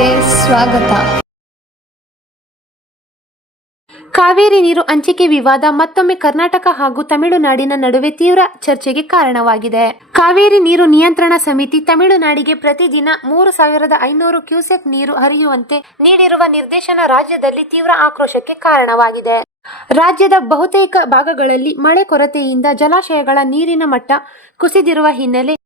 ನ್ಯೂಸ್ಗೆ ಸ್ವಾಗತ. ಕಾವೇರಿ ನೀರು ಹಂಚಿಕೆ ವಿವಾದ ಮತ್ತೊಮ್ಮೆ ಕರ್ನಾಟಕ ಹಾಗೂ ತಮಿಳುನಾಡಿನ ನಡುವೆ ತೀವ್ರ ಚರ್ಚೆಗೆ ಕಾರಣವಾಗಿದೆ. ಕಾವೇರಿ ನೀರು ನಿಯಂತ್ರಣ ಸಮಿತಿ ತಮಿಳುನಾಡಿಗೆ ಪ್ರತಿದಿನ 3,500 ಕ್ಯೂಸೆಕ್ ನೀರು ಹರಿಯುವಂತೆ ನೀಡಿರುವ ನಿರ್ದೇಶನ ರಾಜ್ಯದಲ್ಲಿ ತೀವ್ರ ಆಕ್ರೋಶಕ್ಕೆ ಕಾರಣವಾಗಿದೆ. ರಾಜ್ಯದ ಬಹುತೇಕ ಭಾಗಗಳಲ್ಲಿ ಮಳೆ ಕೊರತೆಯಿಂದ ಜಲಾಶಯಗಳ ನೀರಿನ ಮಟ್ಟ ಕುಸಿದಿರುವ ಹಿನ್ನೆಲೆ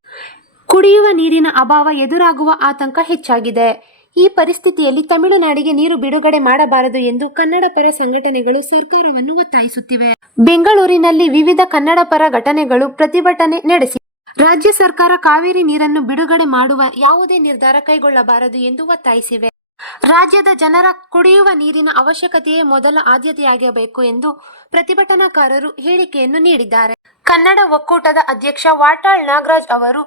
ಕುಡಿಯುವ ನೀರಿನ ಅಭಾವ ಎದುರಾಗುವ ಆತಂಕ ಹೆಚ್ಚಾಗಿದೆ. ಈ ಪರಿಸ್ಥಿತಿಯಲ್ಲಿ ತಮಿಳುನಾಡಿಗೆ ನೀರು ಬಿಡುಗಡೆ ಮಾಡಬಾರದು ಎಂದು ಕನ್ನಡ ಪರ ಸಂಘಟನೆಗಳು ಸರ್ಕಾರವನ್ನು ಒತ್ತಾಯಿಸುತ್ತಿವೆ. ಬೆಂಗಳೂರಿನಲ್ಲಿ ವಿವಿಧ ಕನ್ನಡ ಪರ ಘಟನೆಗಳು ಪ್ರತಿಭಟನೆ ನಡೆಸಿ ರಾಜ್ಯ ಸರ್ಕಾರ ಕಾವೇರಿ ನೀರನ್ನು ಬಿಡುಗಡೆ ಮಾಡುವ ಯಾವುದೇ ನಿರ್ಧಾರ ಕೈಗೊಳ್ಳಬಾರದು ಎಂದು ಒತ್ತಾಯಿಸಿವೆ. ರಾಜ್ಯದ ಜನರ ಕುಡಿಯುವ ನೀರಿನ ಅವಶ್ಯಕತೆಯೇ ಮೊದಲ ಆದ್ಯತೆಯಾಗಬೇಕು ಎಂದು ಪ್ರತಿಭಟನಾಕಾರರು ಹೇಳಿಕೆಯನ್ನು ನೀಡಿದ್ದಾರೆ. ಕನ್ನಡ ಒಕ್ಕೂಟದ ಅಧ್ಯಕ್ಷ ವಾಟಾಳ್ ನಾಗರಾಜ್ ಅವರು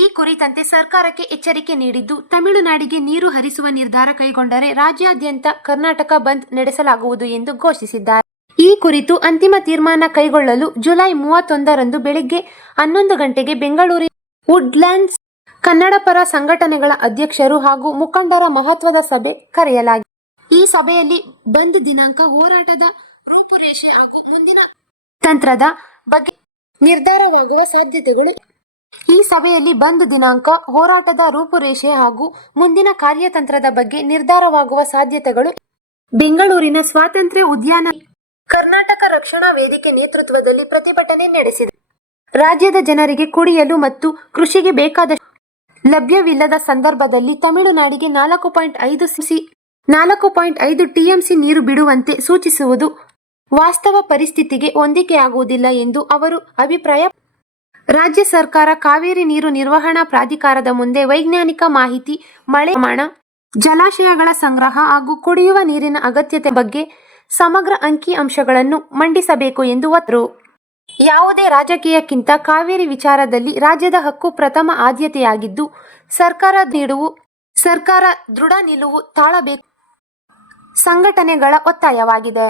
ಈ ಕುರಿತಂತೆ ಸರ್ಕಾರಕ್ಕೆ ಎಚ್ಚರಿಕೆ ನೀಡಿದ್ದು, ತಮಿಳುನಾಡಿಗೆ ನೀರು ಹರಿಸುವ ನಿರ್ಧಾರ ಕೈಗೊಂಡರೆ ರಾಜ್ಯಾದ್ಯಂತ ಕರ್ನಾಟಕ ಬಂದ್ ನಡೆಸಲಾಗುವುದು ಎಂದು ಘೋಷಿಸಿದ್ದಾರೆ. ಈ ಕುರಿತು ಅಂತಿಮ ತೀರ್ಮಾನ ಕೈಗೊಳ್ಳಲು ಜುಲೈ 31ರಂದು ಬೆಳಿಗ್ಗೆ 11 ಗಂಟೆಗೆ ಬೆಂಗಳೂರಿನ ವುಡ್ಲ್ಯಾಂಡ್ಸ್ ಕನ್ನಡ ಪರ ಸಂಘಟನೆಗಳ ಅಧ್ಯಕ್ಷರು ಹಾಗೂ ಮುಖಂಡರ ಮಹತ್ವದ ಸಭೆ ಕರೆಯಲಾಗಿದೆ. ಈ ಸಭೆಯಲ್ಲಿ ಬಂದ್ ದಿನಾಂಕ, ಹೋರಾಟದ ರೂಪುರೇಷೆ ಹಾಗೂ ಮುಂದಿನ ತಂತ್ರದ ಬಗ್ಗೆ ನಿರ್ಧಾರವಾಗುವ ಸಾಧ್ಯತೆಗಳು. ಈ ಸಭೆಯಲ್ಲಿ ಬಂದ್ ದಿನಾಂಕ, ಹೋರಾಟದ ರೂಪುರೇಷೆ ಹಾಗೂ ಮುಂದಿನ ಕಾರ್ಯತಂತ್ರದ ಬಗ್ಗೆ ನಿರ್ಧಾರವಾಗುವ ಸಾಧ್ಯತೆಗಳು. ಬೆಂಗಳೂರಿನ ಸ್ವಾತಂತ್ರ್ಯ ಉದ್ಯಾನ ಕರ್ನಾಟಕ ರಕ್ಷಣಾ ವೇದಿಕೆ ನೇತೃತ್ವದಲ್ಲಿ ಪ್ರತಿಭಟನೆ ನಡೆಸಿದೆ. ರಾಜ್ಯದ ಜನರಿಗೆ ಕುಡಿಯಲು ಮತ್ತು ಕೃಷಿಗೆ ಬೇಕಾದ ಲಭ್ಯವಿಲ್ಲದ ಸಂದರ್ಭದಲ್ಲಿ ತಮಿಳುನಾಡಿಗೆ 4.5 ಟಿಎಂಸಿ ನೀರು ಬಿಡುವಂತೆ ಸೂಚಿಸುವುದು ವಾಸ್ತವ ಪರಿಸ್ಥಿತಿಗೆ ಹೊಂದಿಕೆಯಾಗುವುದಿಲ್ಲ ಎಂದು ಅವರು ಅಭಿಪ್ರಾಯ. ರಾಜ್ಯ ಸರ್ಕಾರ ಕಾವೇರಿ ನೀರು ನಿರ್ವಹಣಾ ಪ್ರಾಧಿಕಾರದ ಮುಂದೆ ವೈಜ್ಞಾನಿಕ ಮಾಹಿತಿ, ಮಳೆ ಪ್ರಮಾಣ, ಜಲಾಶಯಗಳ ಸಂಗ್ರಹ ಹಾಗೂ ಕುಡಿಯುವ ನೀರಿನ ಅಗತ್ಯತೆ ಬಗ್ಗೆ ಸಮಗ್ರ ಅಂಕಿ ಅಂಶಗಳನ್ನು ಮಂಡಿಸಬೇಕು ಎಂದು ಒತ್ತರು. ಯಾವುದೇ ರಾಜಕೀಯಕ್ಕಿಂತ ಕಾವೇರಿ ವಿಚಾರದಲ್ಲಿ ರಾಜ್ಯದ ಹಕ್ಕು ಪ್ರಥಮ ಆದ್ಯತೆಯಾಗಿದ್ದು, ಸರ್ಕಾರ ದೃಢ ನಿಲುವು ತಾಳಬೇಕು ಸಂಘಟನೆಗಳ ಒತ್ತಾಯವಾಗಿದೆ.